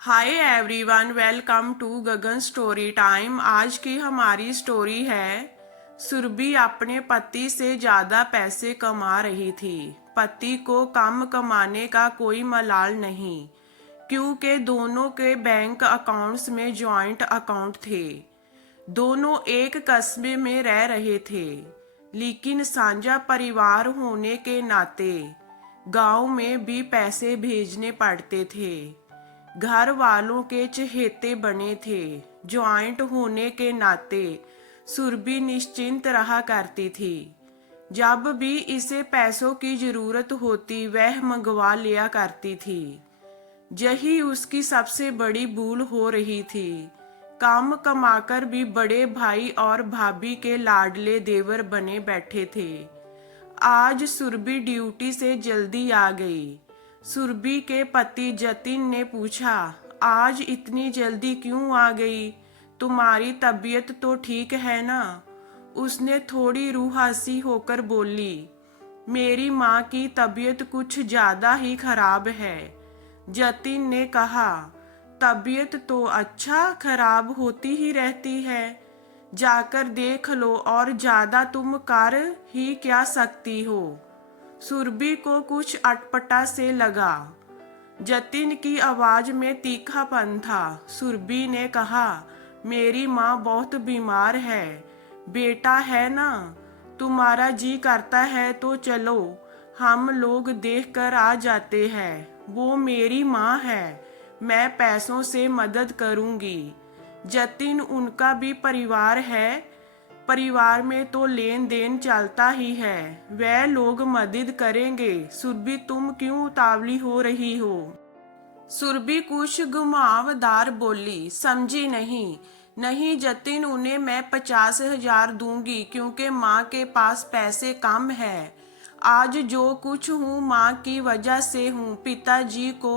Hi everyone, welcome to Gagan story time. आज की हमारी स्टोरी है सुरभि अपने पति से ज़्यादा पैसे कमा रही थी। पति को कम कमाने का कोई मलाल नहीं, क्योंकि दोनों के बैंक अकाउंट्स में जॉइंट अकाउंट थे। दोनों एक कस्बे में रह रहे थे, लेकिन साझा परिवार होने के नाते गांव में भी पैसे भेजने पड़ते थे। घर वालों के चहेते बने थे। ज्वाइंट होने के नाते सुरभि निश्चिंत रहा करती थी। जब भी इसे पैसों की जरूरत होती वह मंगवा लिया करती थी। यही उसकी सबसे बड़ी भूल हो रही थी। काम कमाकर भी बड़े भाई और भाभी के लाडले देवर बने बैठे थे। आज सुरभि ड्यूटी से जल्दी आ गई। सुरभि के पति जतिन ने पूछा, आज इतनी जल्दी क्यों आ गई? तुम्हारी तबीयत तो ठीक है ना? उसने थोड़ी रूहासी होकर बोली, मेरी माँ की तबीयत कुछ ज्यादा ही खराब है। जतिन ने कहा, तबीयत तो अच्छा खराब होती ही रहती है, जाकर देख लो, और ज्यादा तुम कर ही क्या सकती हो? सुरभि को कुछ अटपटा से लगा। जतिन की आवाज में तीखापन था। सुरभि ने कहा, मेरी माँ बहुत बीमार है। बेटा है ना, तुम्हारा जी करता है तो चलो, हम लोग देख कर आ जाते हैं। वो मेरी माँ है, मैं पैसों से मदद करूंगी। जतिन उनका भी परिवार है, परिवार में तो लेन देन चलता ही है, वह लोग मदद करेंगे। सुरभि तुम क्यों उतावली हो रही हो? सुरभि कुछ घुमावदार बोली, समझी नहीं। नहीं जतिन, उन्हें मैं 50,000 दूंगी, क्योंकि माँ के पास पैसे कम है। आज जो कुछ हूँ माँ की वजह से हूँ। पिताजी को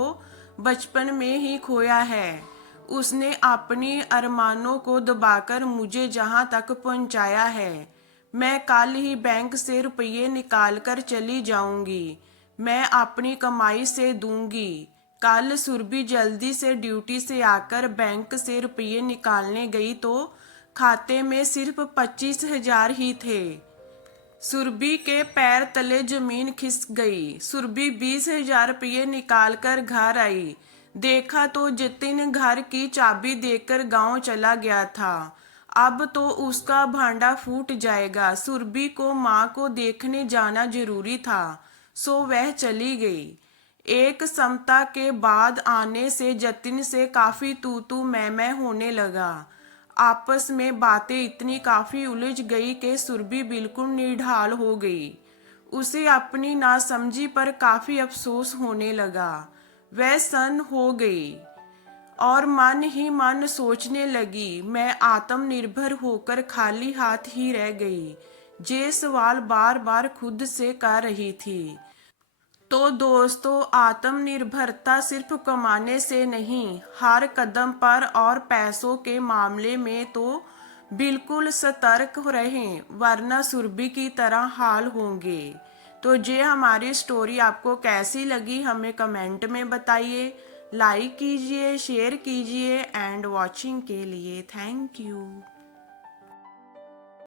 बचपन में ही खोया है। उसने अपनी अरमानों को दबाकर मुझे जहाँ तक पहुँचाया है। मैं कल ही बैंक से रुपये निकाल कर चली जाऊंगी। मैं अपनी कमाई से दूंगी। कल सुरभि जल्दी से ड्यूटी से आकर बैंक से रुपये निकालने गई तो खाते में सिर्फ 25,000 ही थे। सुरभि के पैर तले जमीन खिसक गई। सुरभि 20,000 रुपये निकाल कर घर आई। देखा तो जतिन घर की चाबी देकर गांव चला गया था। अब तो उसका भांडा फूट जाएगा। सुरभि को माँ को देखने जाना जरूरी था, सो वह चली गई। एक समता के बाद आने से जतिन से काफी तू तू मैं होने लगा। आपस में बातें इतनी काफी उलझ गई कि सुरभि बिल्कुल निढाल हो गई। उसे अपनी नासमझी पर काफी अफसोस होने लगा। वह सन्न हो गई और मन ही मन सोचने लगी, मैं आत्मनिर्भर होकर खाली हाथ ही रह गई। ये सवाल बार बार खुद से कर रही थी। तो दोस्तों, आत्मनिर्भरता सिर्फ कमाने से नहीं, हर कदम पर और पैसों के मामले में तो बिल्कुल सतर्क रहें, वरना सुरभि की तरह हाल होंगे। तो ये हमारी स्टोरी आपको कैसी लगी हमें कमेंट में बताइए। लाइक कीजिए, शेयर कीजिए, एंड वॉचिंग के लिए थैंक यू।